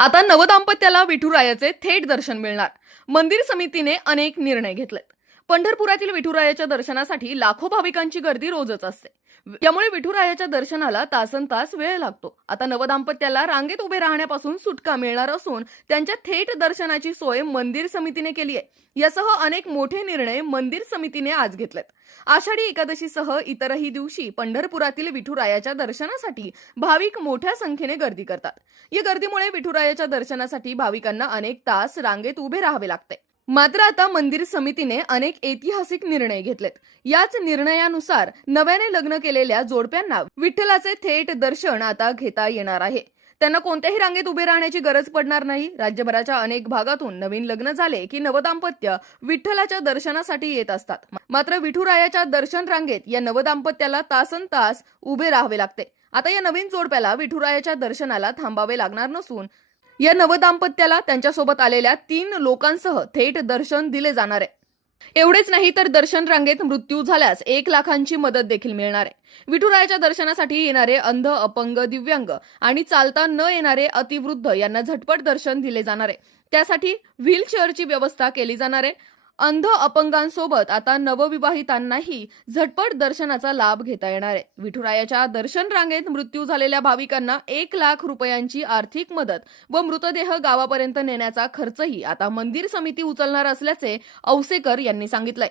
आता नवदाम्पत्याला विठुरायाचे थेट दर्शन मिळणार. मंदिर समितीने अनेक निर्णय घेतलेत. पंढरपुरातील विठुरायाच्या दर्शनासाठी लाखो भाविकांची गर्दी रोजच असते. त्यामुळे विठुरायाच्या दर्शनाला तासन तास वेळ लागतो. आता नवदाम्पत्याला रांगेत उभे राहण्यापासून सुटका मिळणार असून त्यांच्या थेट दर्शनाची सोय मंदिर समितीने केली आहे. यासह अनेक मोठे निर्णय मंदिर समितीने आज घेतलेत. आषाढी एकादशीसह इतरही दिवशी पंढरपुरातील विठुरायाच्या दर्शनासाठी भाविक मोठ्या संख्येने गर्दी करतात. या गर्दीमुळे विठुरायाच्या दर्शनासाठी भाविकांना अनेक तास रांगेत उभे राहावे लागते. मात्र आता मंदिर समितीने अनेक ऐतिहासिक निर्णय घेतलेत. याच निर्णयानुसार नव्याने लग्न केलेल्या जोडप्यांना विठ्ठलाचे थेट दर्शन आता घेता येणार आहे. त्यांना कोणत्याही रांगेत उभे राहण्याची गरज पडणार नाही. राज्यभराच्या अनेक भागातून नवीन लग्न झाले की नवदाम्पत्य विठ्ठलाच्या दर्शनासाठी येत असतात. मात्र विठुरायाच्या दर्शन रांगेत या नवदाम्पत्याला तासन तास उभे राहावे लागते. आता या नवीन जोडप्याला विठुरायाच्या दर्शनाला थांबावे लागणार नसून या नवदाम्पत्याला त्यांच्यासोबत आलेल्या तीन लोकांसह थेट दर्शन दिले जाणार आहे. एवढेच नाही तर दर्शन रांगेत मृत्यू झाल्यास एक लाखांची मदत देखील मिळणार आहे. विठुरायाच्या दर्शनासाठी येणारे अंध अपंग दिव्यांग आणि चालता न येणारे अतिवृद्ध यांना झटपट दर्शन दिले जाणार आहे. त्यासाठी व्हीलचेअरची व्यवस्था केली जाणार आहे. अंध अपंगांसोबत आता नवविवाहितांनाही झटपट दर्शनाचा लाभ घेता येणार आहे. विठुरायाच्या दर्शन रांगेत मृत्यू झालेल्या भाविकांना एक लाख रुपयांची आर्थिक मदत व मृतदेह गावापर्यंत नेण्याचा खर्चही आता मंदिर समिती उचलणार असल्याचे औसेकर यांनी सांगितलंय.